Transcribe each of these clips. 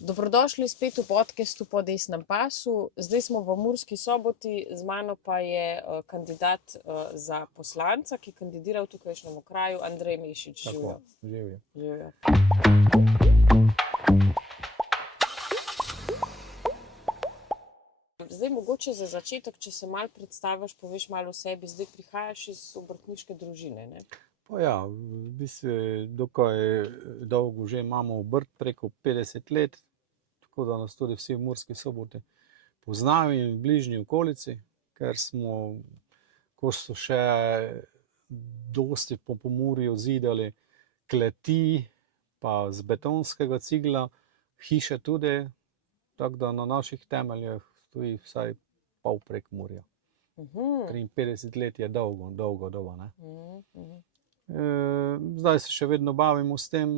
Dobrodošli spet v podcastu Po desnem pasu. Zdaj smo v Murski Soboti, z mano pa je kandidat za poslanca, ki kandidira v tukajšnjem okraju, Andrej Mešič. Tako, Živjo. živjo. Zdaj mogoče za začetek, če se malo predstaviš, poveš malo o sebi. Zdaj prihajaš iz obrtniške družine, ne? Pa ja, v bistvu dokaj dolgo že imamo obrt, preko 50 let, tako da nas tudi vsi v Murski Soboti poznajo in v bližnji okolici, ker smo, ko so še dosti po Pomurju zidali kleti, pa z betonskega cigla, hiše tudi, tako da na naših temeljih stoji vsaj pol Prekmurja. 53 let je dolgo doba, ne. Zdaj se še vedno bavimo s tem,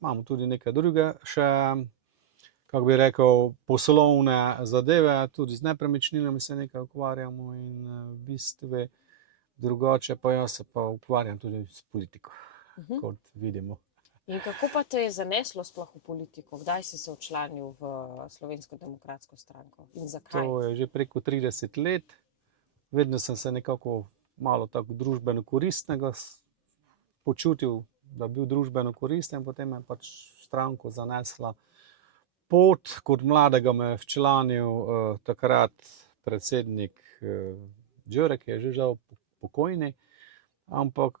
imamo tudi neke druge še, kako bi rekel, poslovne zadeve, tudi z nepremičninami se nekaj ukvarjamo in v bistvu drugače pa jaz se pa ukvarjam tudi s politiko, kot vidimo. In kako pa te je zaneslo sploh v politiko? Kdaj si se včlanil v Slovensko demokratsko stranko in zakaj? To je že preko 30 let, vedno sem se nekako malo tako družbeno koristnega počutil, da bil družbeno koristen, potem me pač stranko zanesla pot. Kot mladega me je včlanil takrat predsednik Đure, ki je že žal pokojni, ampak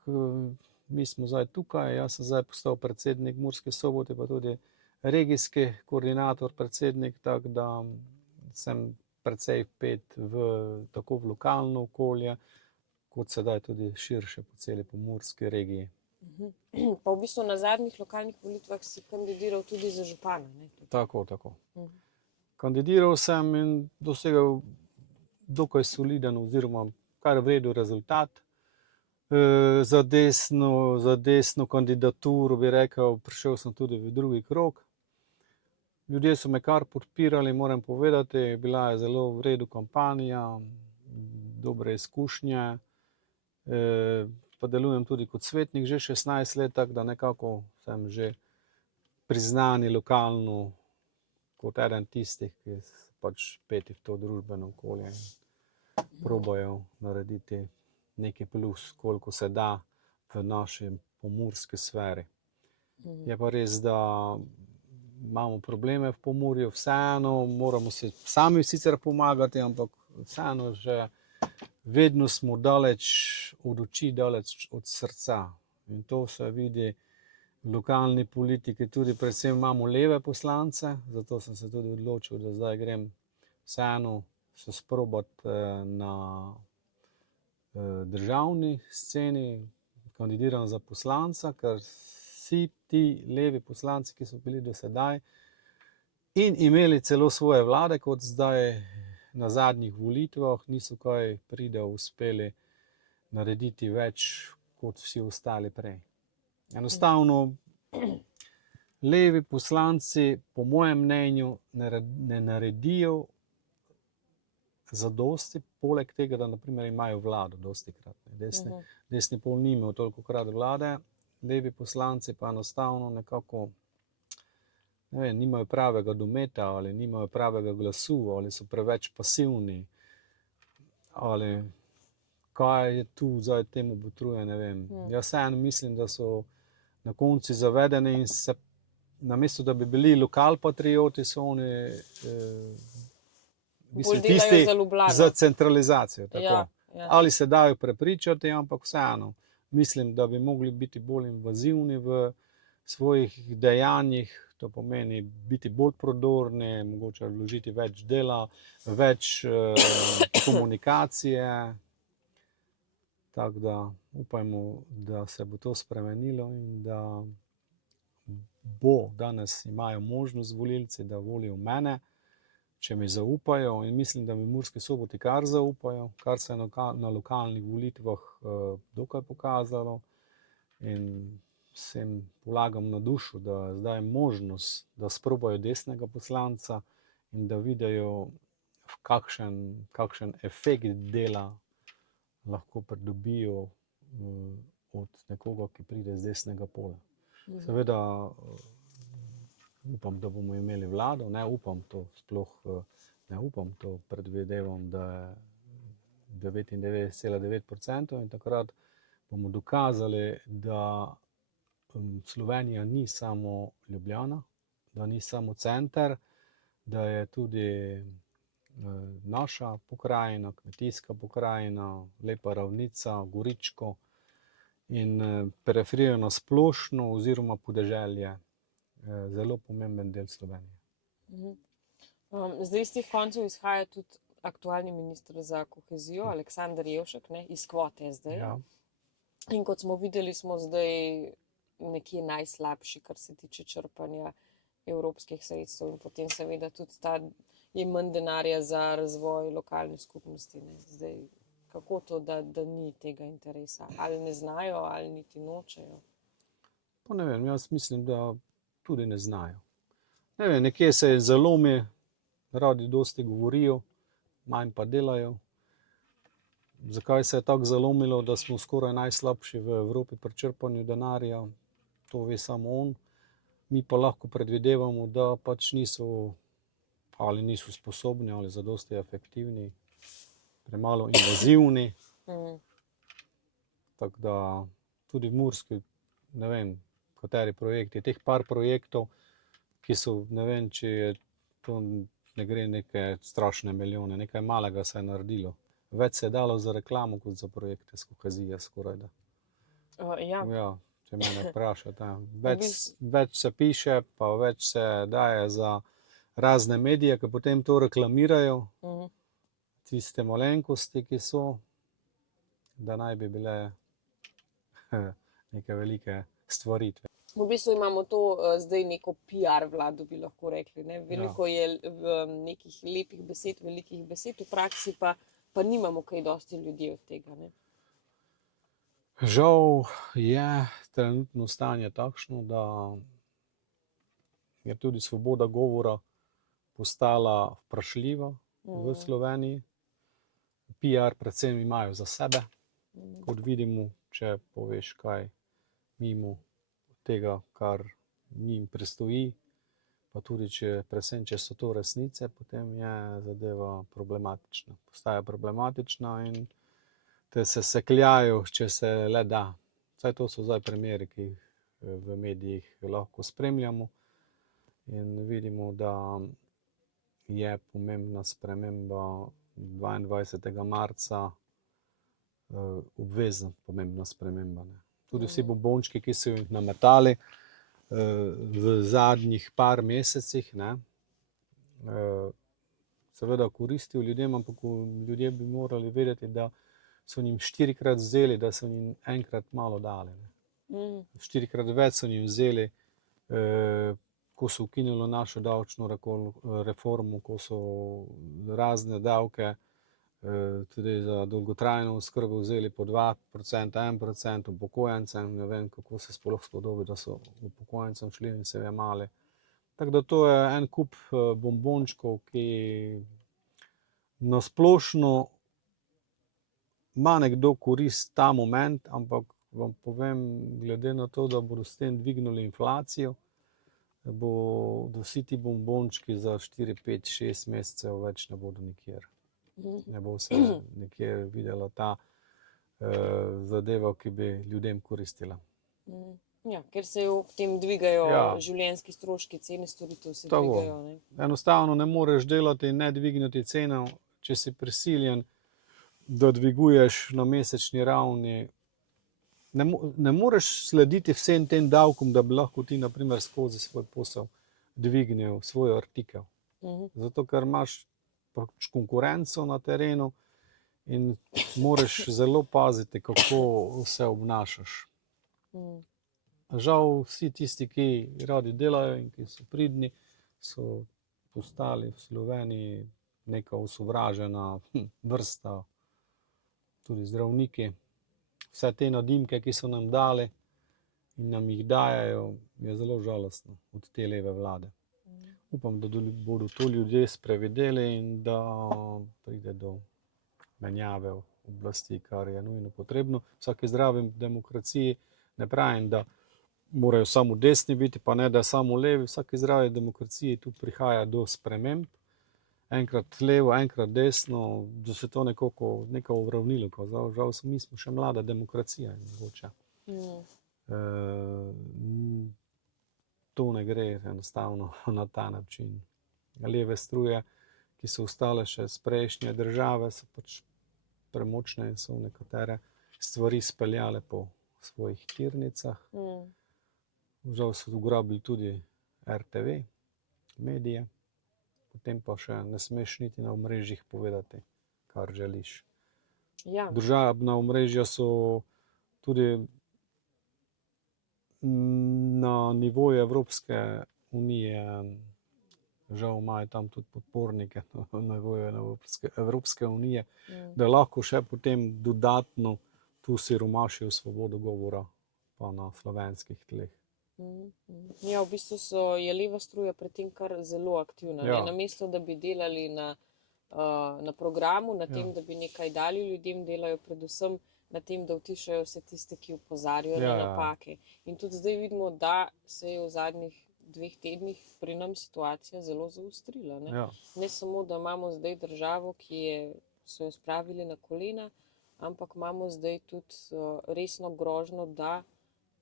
mi smo zdaj tukaj, jaz sem zdaj postal predsednik Murske Sobote, pa tudi regijski koordinator, predsednik, tako da sem precej vpet tako v lokalno okolje, kot sedaj tudi širše po celi pomurski regiji. Pa v bistvu na zadnjih lokalnih volitvah si kandidiral tudi za župana, ne? Tako. Kandidiral sem in dosegel dokaj soliden oziroma kar v redu rezultat. Za desno kandidaturo bi rekel, prišel sem tudi v drugi krog. Ljudje so me kar podpirali, moram povedati, bila je zelo v redu kampanja, dobre izkušnje. Pa delujem tudi kot svetnik že 16 let, tako da nekako sem že priznani lokalno kot eden tistih, ki pač vpeti v to družbeno okolje in probajo narediti neki plus, koliko se da v naši pomurski sferi. Je pa res, da imamo probleme v Pomurju, vseeno moramo si sami sicer pomagati, ampak vseeno že vedno smo daleč od oči, daleč od srca. In to se vidi v lokalni politiki, tudi predvsem imamo leve poslance, zato sem se tudi odločil, da zdaj grem vseeno se sprobati na državni sceni, kandidiram za poslanca, ker vsi ti levi poslanci, ki so bili do sedaj in imeli celo svoje vlade, kot zdaj na zadnjih volitvah, niso kaj pride uspeli narediti več kot vsi ostali prej. Enostavno levi poslanci, po mojem mnenju, ne naredijo zadosti, poleg tega, da na primer imajo vlado dostikrat. Desni pol ni imel tolikokrat vlade, levi poslanci pa enostavno nekako, ne vem, nimajo pravega dometa ali nimajo pravega glasu ali so preveč pasivni ali kaj je tu zdaj temu botruje, ne vem. Jaz vseeno mislim, da so na koncu zavedeni in se namesto, da bi bili lokalpatrioti, so oni tisti za centralizacijo. Tako. Ja. Ali se dajo prepričati, ampak vseeno mislim, da bi mogli biti bolj invazivni v svojih dejanjih, to pomeni biti bolj prodorni, mogoče vložiti več dela, več komunikacije. Tako da upajmo, da se bo to spremenilo in da bo danes imajo možnost volilci, da volijo mene, če mi zaupajo, in mislim, da mi v Murski Soboti kar zaupajo, kar se je na lokalnih volitvah dokaj pokazalo, in vsem polagam na dušo, da zdaj je možnost, da sprobajo desnega poslanca in da vidijo, kakšen efekt dela lahko pridobijo od nekoga, ki pride z desnega pola. Seveda upam, da bomo imeli vlado, ne upam, to sploh ne upam, to predvidevam, da je 99,9% in takrat bomo dokazali, da Slovenija ni samo Ljubljana, da ni samo center, da je tudi naša pokrajina, kmetijska pokrajina, lepa ravnica, Goričko in periferija na splošno oziroma podeželje, zelo pomemben del Slovenije. Zdaj iz teh koncev izhaja tudi aktualni minister za kohezijo, Aleksander Jevšek, ne, iz kvote zdaj. Ja. In kot smo videli, smo zdaj nekje najslabši, kar se tiče črpanja evropskih sredstev in potem seveda tudi je manj denarja za razvoj lokalne skupnosti. Ne. Zdaj, kako to, da ni tega interesa? Ali ne znajo, ali niti nočejo? Pa ne vem, jaz mislim, da tudi ne znajo. Ne vem, nekje se zalomi, radi dosti govorijo, manj pa delajo. Zakaj se je tako zalomilo, da smo skoraj najslabši v Evropi pri črpanju denarja, to ve samo on. Mi pa lahko predvidevamo, da pač niso sposobni ali zadosti efektivni, premalo invazivni. Tako da tudi v Murski, ne vem, kateri projekti, teh par projektov, ki so, ne vem, če je to, ne gre neke strašne milijone, nekaj malega se je naredilo. Več se je dalo za reklamo, kot za projekte s kohezije, skoraj da. Ja, če mene vprašate. Več se piše, pa več se daje za razne medije, ki potem to reklamirajo. Tiste malenkosti, ki so, da naj bi bile neke velike stvaritve. V bistvu imamo to zdaj neko PR vlado, bi lahko rekli. Ne? Veliko je nekih lepih besed, velikih besed, v praksi pa nimamo kaj dosti ljudi od tega. Ne? Žal je trenutno stanje takšno, da je tudi svoboda govora postala vprašljiva v Sloveniji. PR predvsem imajo za sebe, kot vidimo, če poveš kaj mimo tega, kar njim prestoji, pa tudi predvsem, če so to resnice, potem je zadeva problematična. Postaja problematična in te se sekljajo, če se le da. Vsaj to so zdaj primeri, ki jih v medijih lahko spremljamo in vidimo, da je pomembna sprememba 22. marca, obvezna pomembna sprememba. Ne. Tudi vsi bombončki, ki so jih nametali v zadnjih par mesecih, ne, seveda koristijo ljudem, ampak ljudje bi morali vedeti, da so njim 4-krat vzeli, da so njim enkrat malo dali. Ne. 4-krat več so njim vzeli, ko so ukinili našo davčno reformo, ko so razne davke tudi za dolgotrajno oskrbo vzeli po 2%, 1% upokojencem. Ne vem, kako se sploh spodobi, da so upokojencem šli in se jemali. Tako da to je en kup bombončkov, ki na splošno ima nekdo korist ta moment, ampak vam povem, glede na to, da bodo s tem dvignili inflacijo, da vsi ti bombončki za 4, 5, 6 mesecev več ne bodo nikjer. Ne bo se nikjer videla ta zadeva, ki bi ljudem koristila. Ja, ker se v tem dvigajo življenjski stroški, cene storitev se dvigajo. Ne? Enostavno ne moreš delati in ne dvigniti cene, če si prisiljen, da dviguješ na mesečni ravni. Ne moreš slediti vsem tem davkom, da bi lahko ti na primer skozi svoj posel dvignil svoj artikel. Zato, ker imaš pač konkurenco na terenu in moraš zelo paziti, kako se obnašaš. Žal vsi tisti, ki radi delajo in ki so pridni, so postali v Sloveniji neka osovražena vrsta, tudi zdravniki. Vse te nadimke, ki so nam dali in nam jih dajajo, je zelo žalostno od te leve vlade. Upam, da bodo to ljudje sprevideli in da pride do menjave oblasti, kar je nujno potrebno. V vsaki zdravi demokraciji, ne pravim, da morajo samo desni biti, pa ne da samo levi. V vsaki zdravi demokraciji tu prihaja do sprememb. Enkrat levo, enkrat desno, da se to neko uravnilo. Žal mi smo še mlada demokracija. To ne gre enostavno na ta način. Leve struje, ki so ostale še z prejšnje države, so pač premočne in so nekatere stvari speljale po svojih tirnicah. Žal so ugrabili tudi RTV, medije, potem pa še ne smeš niti na omrežjih povedati, kar želiš. Ja. Družabna omrežja so tudi na nivoju Evropske unije, žal imajo tam tudi podpornike na nivoju Evropske unije, da lahko še potem dodatno tu siromašijo svobodo govora pa na slovenskih tleh. Ja, v bistvu je leva struja pri tem kar zelo aktivna. Ja. Namesto, da bi delali na programu, na tem, da bi nekaj dali ljudem, delajo predvsem na tem, da utišajo vse tiste, ki opozarjajo na napake. In tudi zdaj vidimo, da se je v zadnjih 2 tednih pri nam situacija zelo zaostrila. Ne samo, da imamo zdaj državo, so jo spravili na kolena, ampak imamo zdaj tudi resno grožnjo, da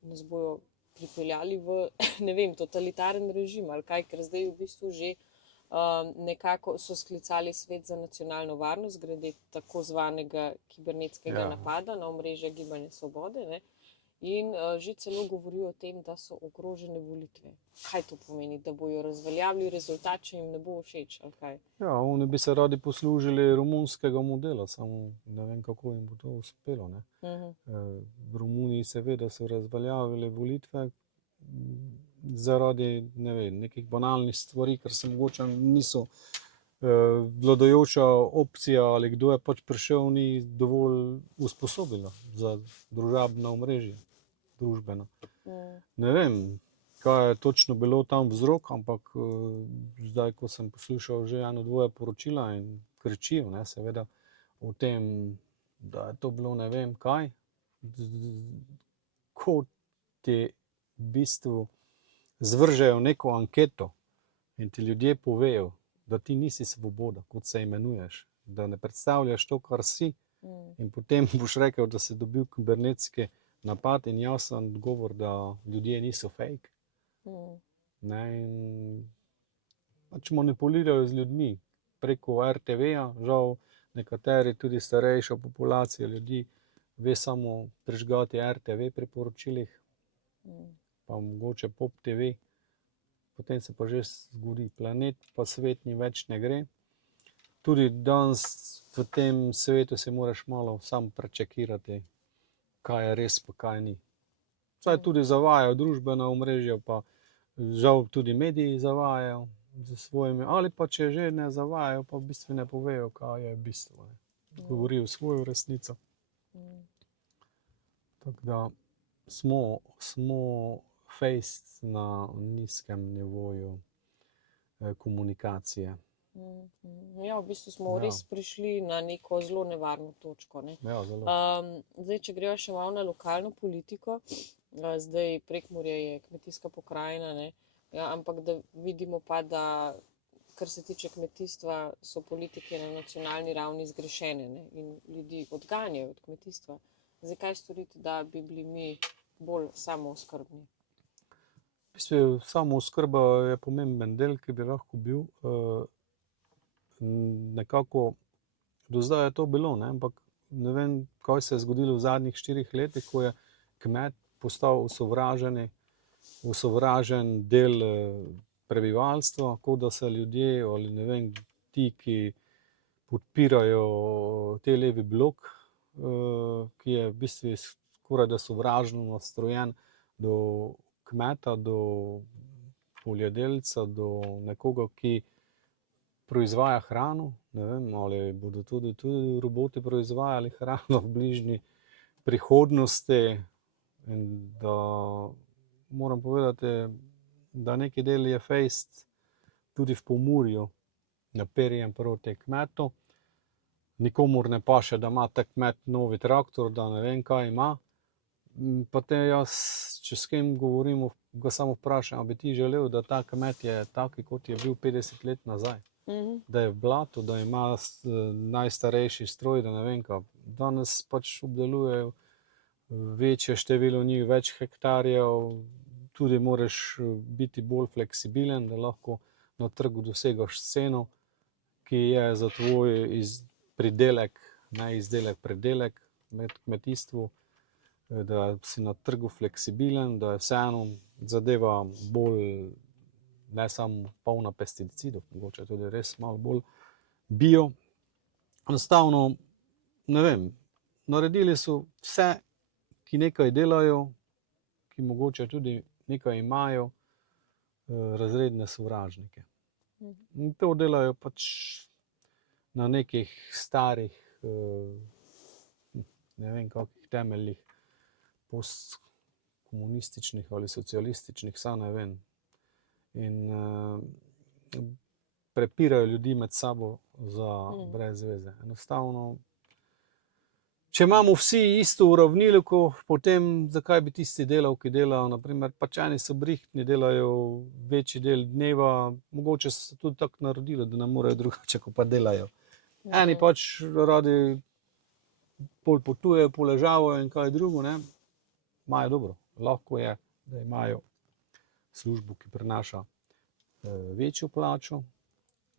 nas bojo pripeljali v, ne vem, totalitaren režim ali kaj, ker zdaj v bistvu že nekako so sklicali Svet za nacionalno varnost glede tako zvanega kibernetskega napada na omrežje Gibanja Svobode, ne? In že celo govorijo o tem, da so ogrožene volitve. Kaj to pomeni? Da bojo razveljavili rezultat, če jim ne bo všeč, ali kaj? Ja, oni bi se radi poslužili romunskega modela, samo ne vem, kako jim bo to uspelo, ne. V Romuniji seveda so razveljavili volitve zaradi, ne vem, nekih banalnih stvari, ker se mogoče niso vladajoča opcija ali kdo je pač prišel, ni dovolj usposobila za družabna omrežja, družbena. Ne vem, kaj je točno bilo tam vzrok, ampak zdaj, ko sem poslušal že 1-2 poročila in kričijo, ne, seveda o tem, da je to bilo ne vem kaj, ko ti v bistvu zvržejo neko anketo in ti ljudje povejo, da ti nisi svoboda, kot se imenuješ, da ne predstavljaš to, kar si, in potem boš rekel, da si dobil kibernetski napad in jasen odgovor, da ljudje niso fake. Ne, in pač manipulirajo z ljudmi preko RTV-ja, žal nekateri tudi starejša populacija ljudi ve samo prižgati RTV pri poročilih, pa mogoče Pop TV, potem se pa že zgodi planet, pa svet ni več ne gre. Tudi danes v tem svetu se moraš malo sam prečekirati, kaj je res pa kaj ni. Saj tudi zavajajo družbena omrežja, pa žal tudi mediji zavajajo s svojimi, ali pa če že ne zavajajo, pa v bistvu ne povejo, kaj je bistvo. Govorijo svojo resnico. Tako da smo fejst na nizkem nivoju komunikacije. Ja, v bistvu smo res prišli na neko zelo nevarno točko, ne. Ja, zelo. Zdaj, če greva še malo na lokalno politiko, zdaj Prekmurje je kmetijska pokrajina, ne, ampak da vidimo pa, da kar se tiče kmetijstva, so politike na nacionalni ravni zgrešene, ne, in ljudi odganjajo od kmetijstva. Zdaj, kaj storiti, da bi bili mi bolj samooskrbni? V bistvu samooskrba je pomemben del, ki bi lahko bil. Nekako do zdaj je to bilo, ne, ampak ne vem, kaj se je zgodilo v zadnjih 4 letih, ko je kmet postal osovražen del prebivalstva, kot da se ljudje ali ne vem, ti, ki podpirajo te levi blok, ki je v bistvu skoraj da sovražno nastrojen do kmeta, do poljedelca, do nekoga, ki proizvaja hrano. Ne vem, ali bodo tudi roboti proizvajali hrano v bližnji prihodnosti. In da moram povedati, da neki del je fejst tudi v Pomurju naperjen proti kmetu. Nikomur ne paše, da ima ta kmet novi traktor, da ne vem kaj ima. Potem jaz, če s kim govorimo, ga samo vprašam, ali bi ti želel, da ta kmet je taki, kot je bil 50 let nazaj. Da je v blatu, da ima najstarejši stroj, da ne vem kaj. Danes pač obdelujejo večje število njih, več hektarjev, tudi moraš biti bolj fleksibilen, da lahko na trgu dosegaš ceno, ki je za tvoj pridelek, ne izdelek, predelek med kmetijstvu, da si na trgu fleksibilen, da je vseeno zadeva bolj, ne samo polna pesticidov, mogoče tudi res malo bolj bio. Enostavno, ne vem, naredili so vse, ki nekaj delajo, ki mogoče tudi nekaj imajo, razredne sovražnike. In to delajo pač na nekih starih, ne vem kakih temeljih, postkomunističnih ali socialističnih, saj ne vem. In prepirajo ljudi med sabo za brez veze. Enostavno, če imamo vsi isto uravnilovko, potem zakaj bi tisti delal, ki delajo, naprimer, pač eni so brihtni, delajo večji del dneva, mogoče so se tudi tako narodili, da ne morejo drugače, ko pa delajo. Eni pač radi pol potujejo, poležavajo in kaj drugo, ne. Imajo dobro, lahko je, da imajo službo, ki prinaša večjo plačo,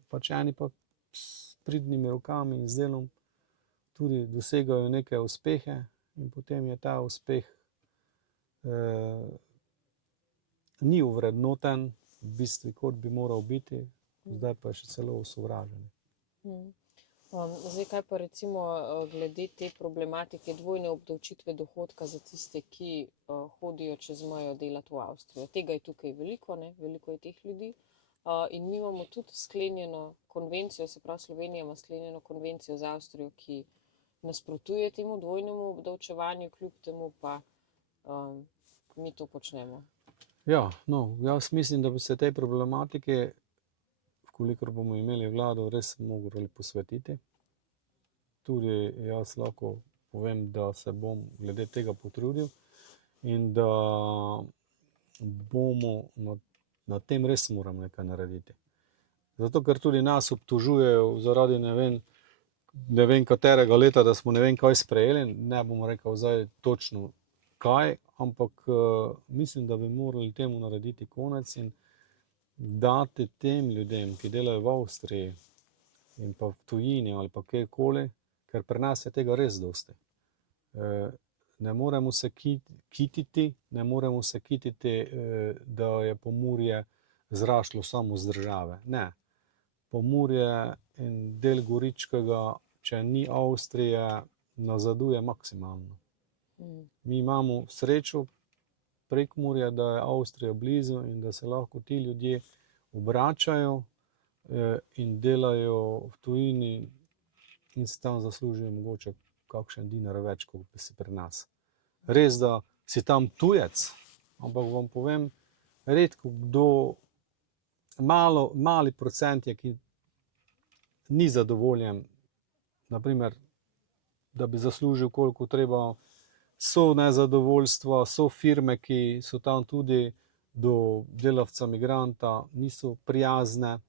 pač eni pa s pridnimi rokami in z delom tudi dosegajo neke uspehe in potem je ta uspeh ni ovrednoten v bistvu, kot bi moral biti, zdaj pa je še celo osovražen. Zdaj, kaj pa recimo glede te problematike dvojne obdavčitve dohodka za tiste, ki hodijo čez mejo delati v Avstrijo. Tega je tukaj veliko, ne? Veliko je teh ljudi. In mi imamo tudi sklenjeno konvencijo, se pravi Slovenija ima sklenjeno konvencijo z Avstrijo, ki nasprotuje temu dvojnemu obdavčevanju, kljub temu pa mi to počnemo. Ja, no, jaz mislim, da bi se tej problematike, kolikor bomo imeli vlado, res morali posvetiti. Tudi jaz lahko povem, da se bom glede tega potrudil in da bomo na tem res moramo nekaj narediti. Zato, ker tudi nas obtožujejo zaradi ne vem katerega leta, da smo ne vem kaj sprejeli, ne bom rekel zdaj točno kaj, ampak mislim, da bi morali temu narediti konec in dati tem ljudem, ki delajo v Avstriji in pa v tujini ali pa kjerkoli, ker pri nas je tega res dosti. Ne moremo se kititi, da je Pomurje zraslo samo z države. Ne. Pomurje in del Goričkega, če ni Avstrije, nazaduje maksimalno. Mi imamo srečo Prekmurja, da je Avstrija blizu in da se lahko ti ljudje obračajo in delajo v tujini in se tam zaslužijo mogoče kakšen dinar več, kot bi si pri nas. Res, da si tam tujec, ampak vam povem, redko kdo, mali procent je, ki ni zadovoljen, naprimer, da bi zaslužil koliko treba. So nezadovoljstva, so firme, ki so tam tudi do delavca migranta, niso prijazne,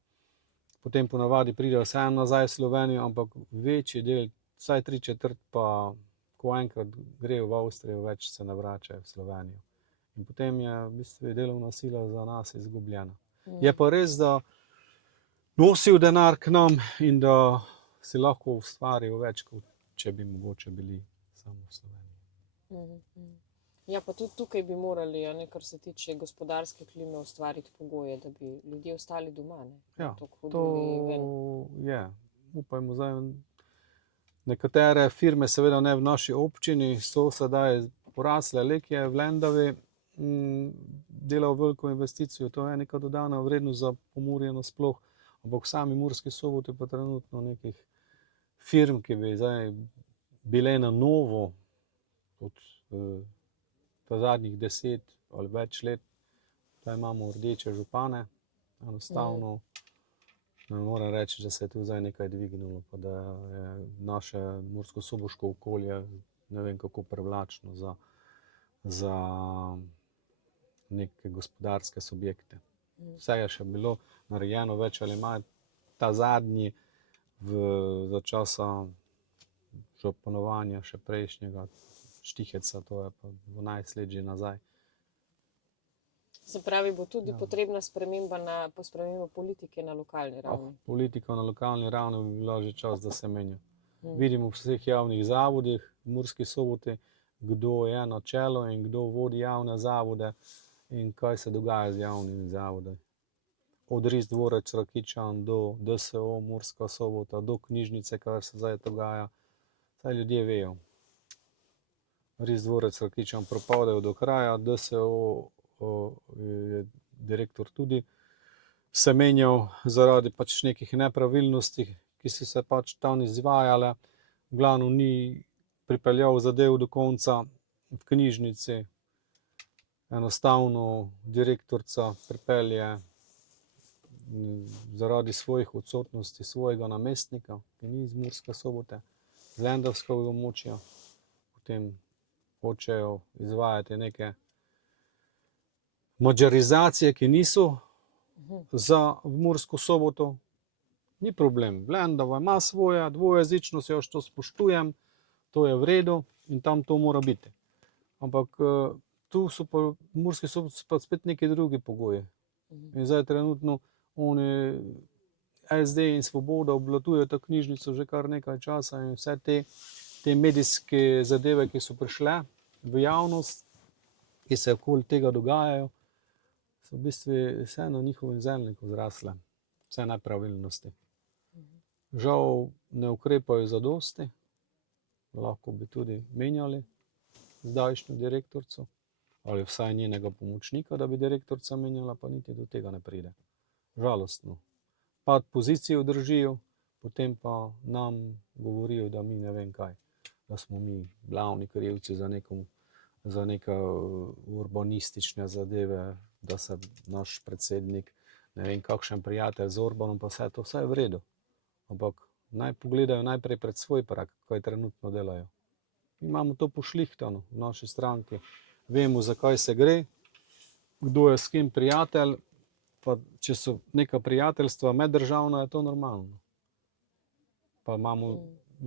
potem ponavadi pridejo vseeno nazaj v Slovenijo, ampak večji del, vsaj 3/4 pa, ko enkrat grejo v Avstrijo, več se ne vračajo v Slovenijo. In potem je v bistvu delovna sila za nas izgubljena. Je pa res, da nosijo denar k nam in da si lahko ustvarijo več, kot če bi mogoče bili samo v Sloveniji. Ja, pa tudi tukaj bi morali, ne, kar se tiče gospodarske klime, ustvariti pogoje, da bi ljudje ostali doma. Ne? Ja, to je. Upajmo zdaj. Nekatere firme, seveda ne v naši občini, so sedaj porasle. Lek je v Lendavi delal veliko investicijo, to je neka dodana vrednost za Pomurje nasploh, ampak v sami Murski Soboti pa trenutno nekih firm, ki bi zdaj bile na novo od zadnjih 10 ali več let, da imamo rdeče župane, enostavno ne morem reči, da se je tu zdaj nekaj dvignilo, pa da je naše murskosoboško okolje ne vem kako privlačno za za neke gospodarske subjekte. Vse je še bilo narejeno, več ali manj. Ta zadnji za časa županovanja še prejšnjega Štiheca, to je pa 12 let že nazaj. Se pravi, bo tudi potrebna sprememba politike na lokalni ravni. Politika na lokalni ravni bi bila že čas, da se menja. Vidimo v vseh javnih zavodih v Murski Soboti, kdo je na čelu in kdo vodi javne zavode in kaj se dogaja z javnimi zavodi. Od Ris dvorec Rakičan do DSO Murska Sobota, do knjižnice, kar se zdaj dogaja. Saj ljudje vejo. Ris dvorec Rakičan propadejo do kraja, DSO je direktor tudi se menjal zaradi pač nekih nepravilnosti, ki so se pač tam izvajale. V glavnem ni pripeljal zadev do konca v knjižnici. Enostavno direktorica pripelje zaradi svojih odsotnosti svojega namestnika, ki ni iz Murske Sobote, z lendavskega območja. Potem hočejo izvajati neke madžarizacije, ki niso za Mursko Soboto. Ni problem. Lendava ima svoje, dvojezičnost, jaz to spoštujem, to je v redu in tam to mora biti. Ampak tu so pa v Murski Soboti pa spet neki drugi pogoji. In zdaj trenutno oni SD in Svoboda obvladujejo to knjižnico že kar nekaj časa in vse te medijske zadeve, ki so prišle v javnost, ki se okoli tega dogajajo, so v bistvu vse na njihovem zelniku zrasle. Vse nepravilnosti. Žal ne ukrepajo zadosti, lahko bi tudi menjali zdajšnjo direktorico ali vsaj njenega pomočnika, da bi direktorica menjala, pa niti do tega ne pride. Žalostno. Pa pozicijo držijo, potem pa nam govorijo, da mi ne vem kaj, da smo mi glavni krivci za neke urbanistične zadeve, da se naš predsednik, ne vem kakšen prijatelj z Orbanom, pa vse to, vse je v redu. Ampak naj pogledajo najprej pred svoj prag, kaj trenutno delajo. Mi imamo to pošlihtano v naši stranki. Vemo, zakaj se gre, kdo je s kim prijatelj, pa če so neka prijateljstva meddržavna, je to normalno. Pa imamo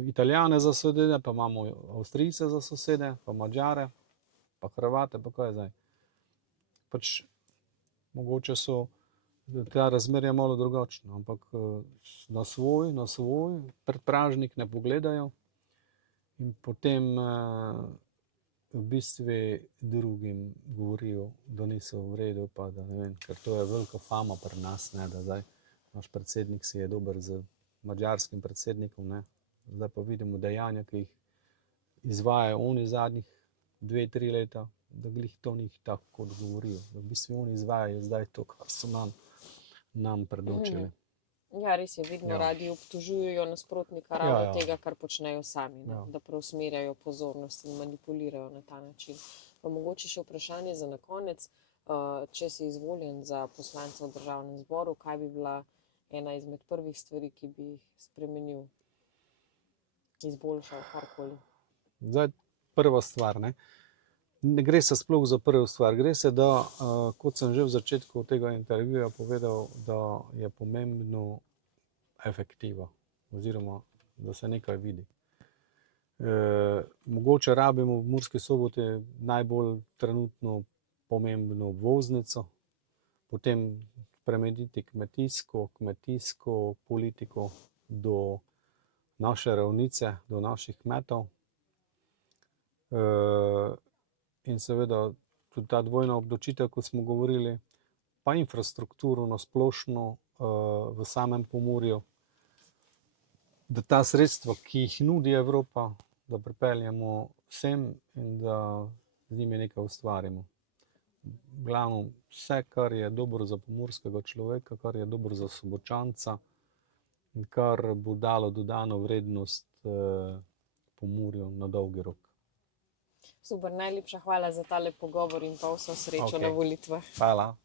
Italijane za sosede, pa imamo Avstrijce za sosede, pa Madžare, pa Hrvate, pa kaj zdaj. Pač mogoče so ta razmerja malo drugačna, ampak na svoj predpražnik ne pogledajo in potem v bistvu drugim govorijo, da niso v redu, pa da ne vem, ker to je velika fama pri nas, ne, da zdaj naš predsednik si je dober z madžarskim predsednikom, ne. Zdaj pa vidimo dejanja, ki jih izvajajo oni zadnjih 2-3 leta, da glih to njih tako kot govorijo. Da v bistvu oni izvajajo zdaj to, kar so nam predočili. Ja, res je, vedno radi obtožujejo nasprotnika ravno tega, kar počnejo sami, da preusmerjajo pozornost in manipulirajo na ta način. Pa mogoče še vprašanje za na konec, če si izvoljen za poslanca v Državnem zboru, kaj bi bila ena izmed prvih stvari, ki bi jih spremenil, izboljšal, karkoli? Zdaj, prva stvar, ne gre se sploh za prvo stvar, gre se, da, kot sem že v začetku tega intervjuja povedal, da je pomembno efektiva, oziroma da se nekaj vidi. Mogoče rabimo v Murski Soboti najbolj trenutno pomembno obvoznico, potem spremeniti kmetijsko politiko do naše ravnice, do naših kmetov. In seveda tudi ta dvojna obdavčitev, kot smo govorili, pa infrastrukturo na splošno v samem Pomurju, da ta sredstva, ki jih nudi Evropa, da pripeljemo vsem in da z njimi nekaj ustvarimo. Glavno, vse, kar je dobro za pomurskega človeka, kar je dobro za Sobočanca in kar bo dalo dodano vrednost Pomurju na dolgi rok. Super, najlepša hvala za tale pogovor in pa vso srečo na volitvah. Hvala.